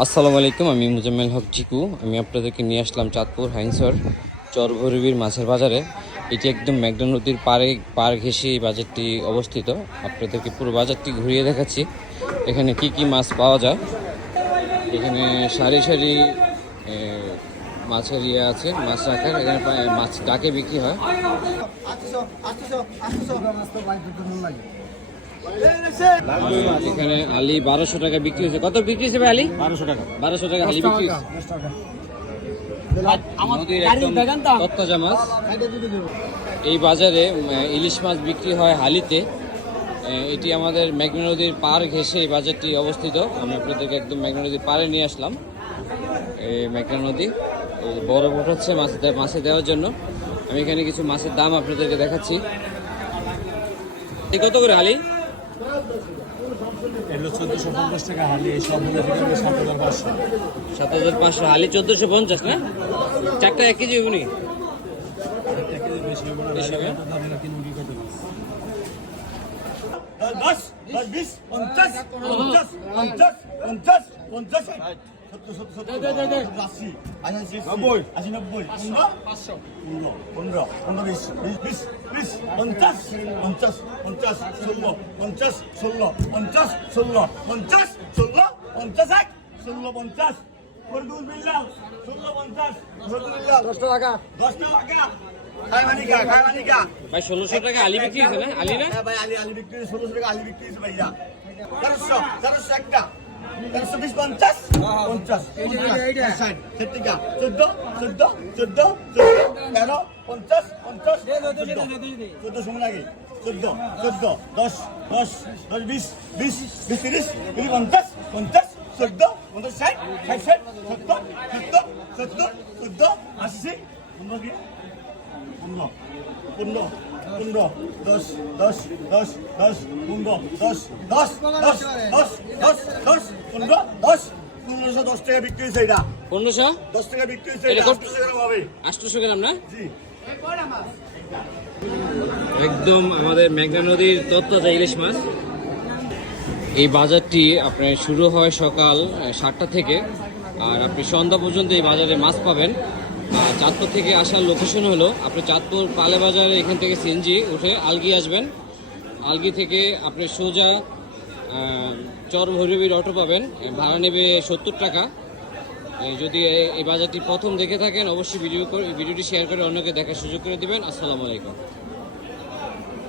আসসালামু আলাইকুম, আমি মুজাম্মেল হক চিকু। আমি আপনাদেরকে নিয়ে আসলাম চাঁদপুর হাইনসর চরভৈরবীর মাছের বাজারে। এটি একদম মেঘনা নদীর পার ঘেঁষে এই বাজারটি অবস্থিত। আপনাদেরকে পুরো বাজারটি ঘুরিয়ে দেখাচ্ছি। এখানে কি কি মাছ পাওয়া যায়। এখানে সারি সারি মাছের আছে, মাছ রাখার। এখানে মাছ ডাকে বিক্রি হয়। এখানে আলি 1200 টাকা বিক্রি হয়েছে। কত বিক্রি হয়েছে ভাই আলি? 1200 টাকা। 1200 টাকা আলি বিক্রি হয়েছে। নদীর একদম তত্তাজা মাছ। এই বাজারে ইলিশ মাছ বিক্রি হয় হালিতে। এটি আমাদের মেঘনা নদীর পাড় ঘেঁষে এই বাজারটি অবস্থিত। আমি আপনাদেরকে একদম মেঘনা নদীর পাড়ে নিয়ে আসলাম। এই মেঘনা নদী বরফ উঠাচ্ছে মাছে দেওয়ার জন্য। আমি এখানে কিছু মাছের দাম আপনাদেরকে দেখাচ্ছি। কত করে হালি? 1450 টাকা হালি। 7500 হালি। 1450 না? চারটা 1 কেজি হবনি? ভাই 1600 টাকা আলি বিক্রি হয়েছে না? আলি না ভাই, আলি বিক্রি 1600 টাকা আলি বিক্রি হয়েছে ভাইয়া। 1300 একটা 1320 50 50 60 70 14 14 14 13 50 50 14 সময় লাগে। 14 14 10 10 10 20 20 20 30 50 50 14 50 60 60 70 70 70 14 80 15 15 15 10 10 10 10 15 10 10 10 10 10 10 15 10 1510 টাকা বিক্রি হয়েছে। এটা 1500 10 টাকা বিক্রি হয়েছে। এটা 800 গ্রাম হবে। 800 গ্রাম না? জি। একদম আমাদের মেঘনা নদীর তত্তাজা ইলিশ মাছ। এই বাজারটি আপনার শুরু হয় সকাল 7টা থেকে, আর আপনি সন্ধ্যা পর্যন্ত এই বাজারে মাছ পাবেন। আর চাঁদপুর থেকে আসার লোকেশন হলো আপনি চাঁদপুর পালে বাজারে, এখান থেকে সিএনজি উঠে আলগি আসবেন। আলগি থেকে আপনি সোজা চরভৈরবীর অটো পাবেন, ভাড়া নেবে 70 টাকা। যদি এই বাজারটি প্রথম দেখে থাকেন অবশ্যই ভিডিওটি শেয়ার করে অন্যকে দেখার সুযোগ করে দিবেন। আসসালামু আলাইকুম।